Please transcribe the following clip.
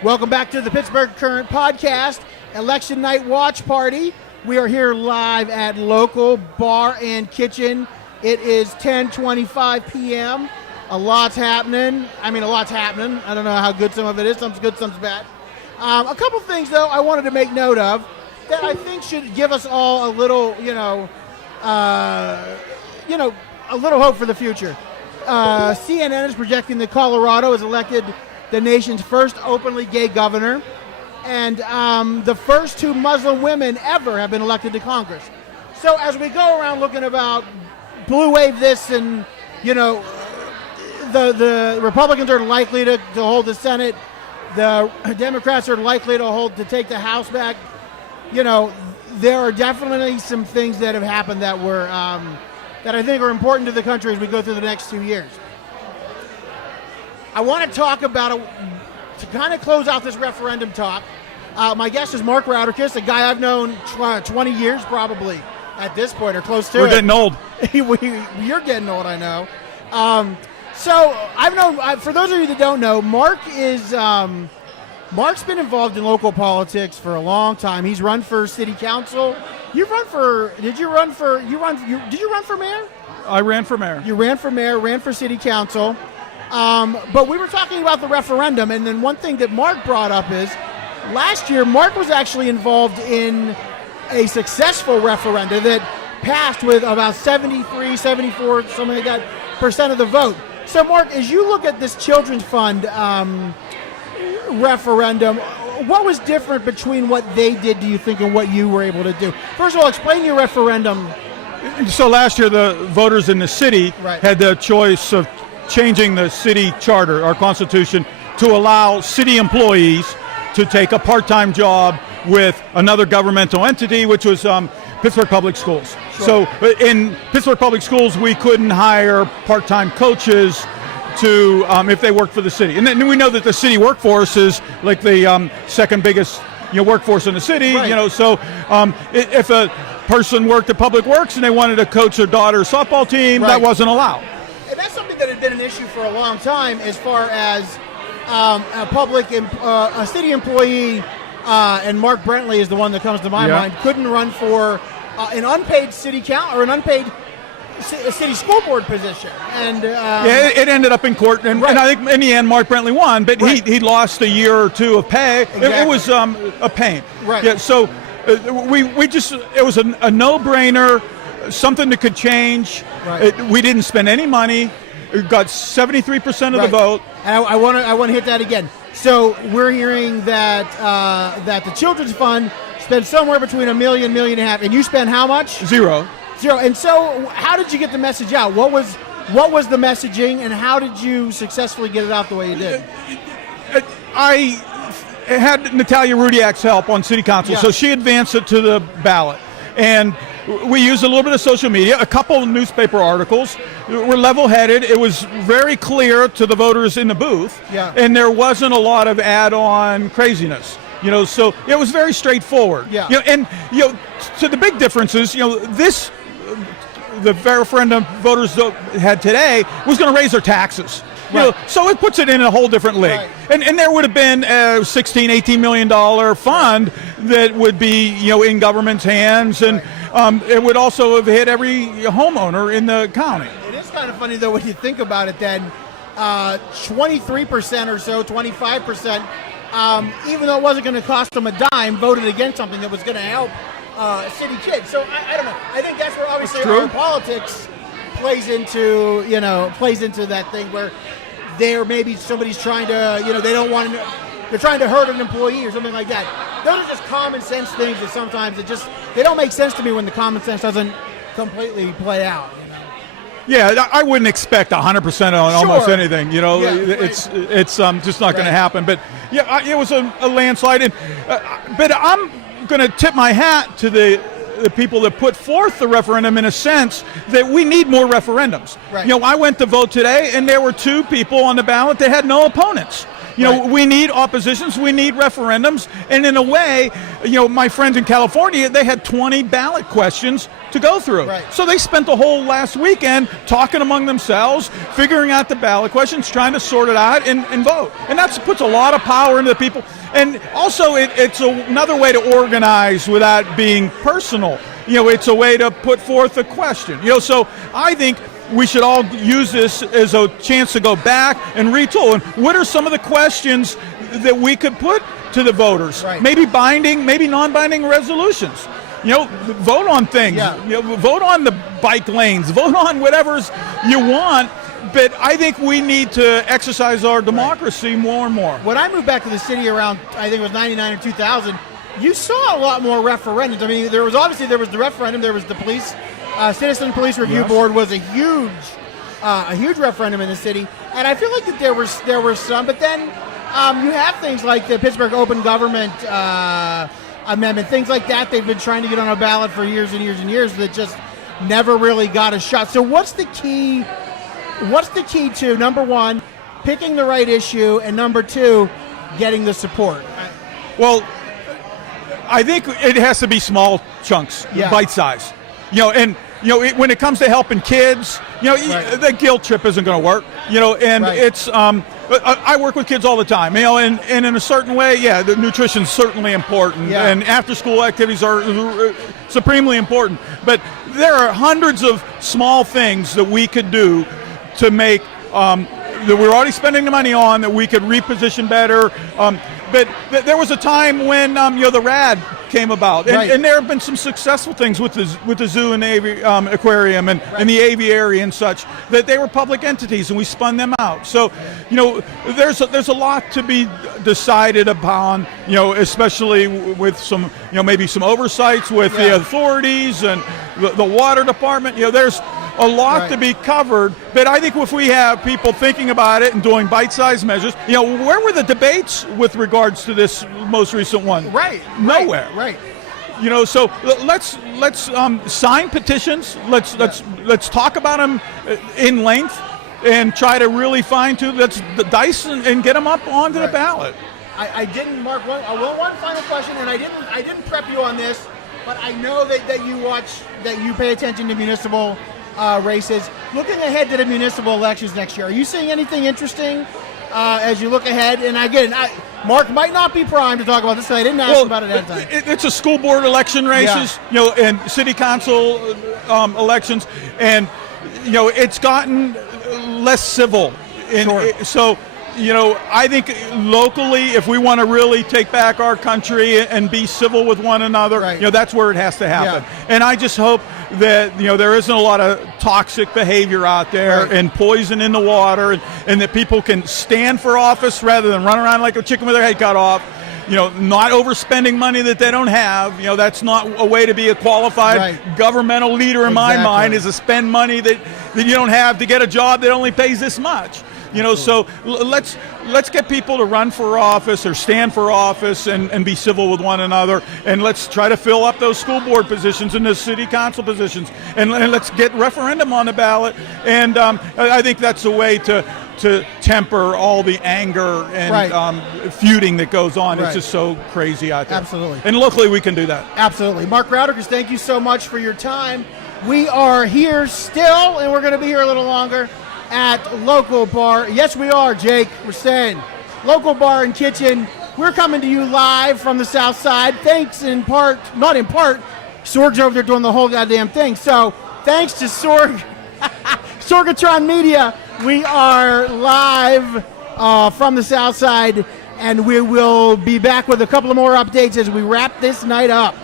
Welcome back to the Pittsburgh Current Podcast, Election Night Watch Party. We are here live at Local Bar and Kitchen. It is 10:25 p.m. A lot's happening. I don't know how good some of it is. Some's good, some's bad. A couple things, though, I wanted to make note of that I think should give us all a little, a little hope for the future. CNN is projecting that Colorado has elected the nation's first openly gay governor, and the first two Muslim women ever have been elected to Congress. So as we go around looking about blue wave this and, the Republicans are likely to hold the Senate, the Democrats are likely to take the House back, there are definitely some things that have happened that were that I think are important to the country as we go through the next 2 years. I want to talk about, to kind of close out this referendum talk, my guest is Mark Rauderkus, a guy I've known 20 years probably at this point, or close to it. We're getting old. You're getting old, I know. So I've known, for those of you that don't know, Mark's been involved in local politics for a long time. He's run for city council. Did you run for mayor? I ran for mayor. You ran for mayor, ran for city council. But we were talking about the referendum, and then one thing that Mark brought up is last year Mark was actually involved in a successful referendum that passed with about 73, 74, something like that, % of the vote. So Mark, as you look at this Children's Fund referendum, what was different between what they did, do you think, and what you were able to do? First of all, explain your referendum. So last year the voters in the city had the choice of changing the city charter, our constitution, to allow city employees to take a part-time job with another governmental entity, which was Pittsburgh Public Schools. Sure. So in Pittsburgh Public Schools, we couldn't hire part-time coaches to if they worked for the city. And then we know that the city workforce is like the second biggest workforce in the city. Right. So if a person worked at Public Works and they wanted to coach their daughter's softball team, that wasn't allowed. And that's something that had been an issue for a long time, as far as a city employee, and Mark Brentley is the one that comes to my mind, couldn't run for an unpaid city council or an unpaid city school board position. And it ended up in court, and I think in the end Mark Brentley won, but he lost a year or two of pay. Exactly. It was a pain. Right. Yeah. So we just, it was a no-brainer, something that could change. Right. We didn't spend any money. We got 73% of the vote. And I want to hit that again. So we're hearing that that the Children's Fund spends somewhere between $1 million, $1.5 million, and you spend how much? Zero. And so how did you get the message out? What was the messaging, and how did you successfully get it out the way you did? I had Natalia Rudiak's help on city council, so she advanced it to the ballot. And we used a little bit of social media, a couple of newspaper articles. We're level-headed. It was very clear to the voters in the booth, and there wasn't a lot of add-on craziness. So it was very straightforward. So the big difference is, the referendum voters had today was going to raise their taxes. So it puts it in a whole different league. Right. And there would have been a $16-18 million fund that would be in government's hands, and it would also have hit every homeowner in the county. It is kind of funny, though, when you think about it then. 23% or so, 25%, even though it wasn't going to cost them a dime, voted against something that was going to help city kids. So I don't know. I think that's where obviously our politics plays into that thing where there maybe somebody's trying to, they're trying to hurt an employee or something like that. Those are just common sense things that sometimes they don't make sense to me when the common sense doesn't completely play out. Yeah, I wouldn't expect 100% on almost anything. It's just not going to happen. But it was a landslide. And, but I'm going to tip my hat to the people that put forth the referendum, in a sense that we need more referendums. Right. I went to vote today, and there were two people on the ballot that had no opponents. You know, we need oppositions, we need referendums, and in a way, you know, my friends in California, they had 20 ballot questions to go through. Right. So they spent the whole last weekend talking among themselves, figuring out the ballot questions, trying to sort it out and vote. And that puts a lot of power into the people. And also, it's another way to organize without being personal. You know, it's a way to put forth a question. You know, so I think we should all use this as a chance to go back and retool. And what are some of the questions that we could put to the voters? Right. Maybe binding, maybe non-binding resolutions. You know, vote on things. Yeah. You know, vote on the bike lanes. Vote on whatever's you want. But I think we need to exercise our democracy more and more. When I moved back to the city around, I think it was 99 or 2000, you saw a lot more referendums. I mean, there was the referendum, there was the police, Citizen Police Review Board was a huge referendum in the city, and I feel like that there were some. But then you have things like the Pittsburgh Open Government Amendment, things like that. They've been trying to get on a ballot for years and years and years that just never really got a shot. So what's the key? What's the key to, number one, picking the right issue, and number two, getting the support? Well, I think it has to be small chunks, bite size. You know, and you know, when it comes to helping kids, you know, the guilt trip isn't going to work. You know, and it's I work with kids all the time. You know, and in a certain way, the nutrition's certainly important, and after school activities are supremely important. But there are hundreds of small things that we could do to make that we're already spending the money on that we could reposition better. But there was a time when you know, the RAD came about, and there have been some successful things with the zoo and the aquarium and the aviary and such, that they were public entities and we spun them out. So you know, there's a lot to be decided upon, you know, especially with some, you know, maybe some oversights with the authorities and the water department. You know, there's a lot to be covered, but I think if we have people thinking about it and doing bite-sized measures, you know, where were the debates with regards to this most recent one? Nowhere. You know, so let's sign petitions. Let's talk about them in length and try to really fine-tune. Let's dice and get them up onto the ballot. I didn't, Mark. One final question, and I didn't prep you on this, but I know that you pay attention to municipal races. Looking ahead to the municipal elections next year, are you seeing anything interesting as you look ahead? And again, Mark might not be primed to talk about this, so I didn't ask about it ahead of time. It's a school board election races, you know, and city council elections, and you know, it's gotten less civil. So, you know, I think locally, if we want to really take back our country and be civil with one another, you know, that's where it has to happen. And I just hope that, you know, there isn't a lot of toxic behavior out there and poison in the water, and that people can stand for office rather than run around like a chicken with their head cut off. You know, not overspending money that they don't have. You know, that's not a way to be a qualified governmental leader in my mind, is to spend money that you don't have to get a job that only pays this much. You know, so let's get people to run for office or stand for office and be civil with one another, and let's try to fill up those school board positions and the city council positions, and let's get referendum on the ballot. And I think that's a way to temper all the anger and feuding that goes on. It's just so crazy out there. Absolutely. And locally we can do that. Absolutely. Mark Rauderkus, thank you so much for your time. We are here still, and we're going to be here a little longer, at Local Bar. Yes, we are, Jake. We're saying Local Bar and Kitchen. We're coming to you live from the South Side. Thanks in part, not in part, Sorg's over there doing the whole goddamn thing. So thanks to Sorg, Sorgatron Media, we are live from the South Side, and we will be back with a couple of more updates as we wrap this night up.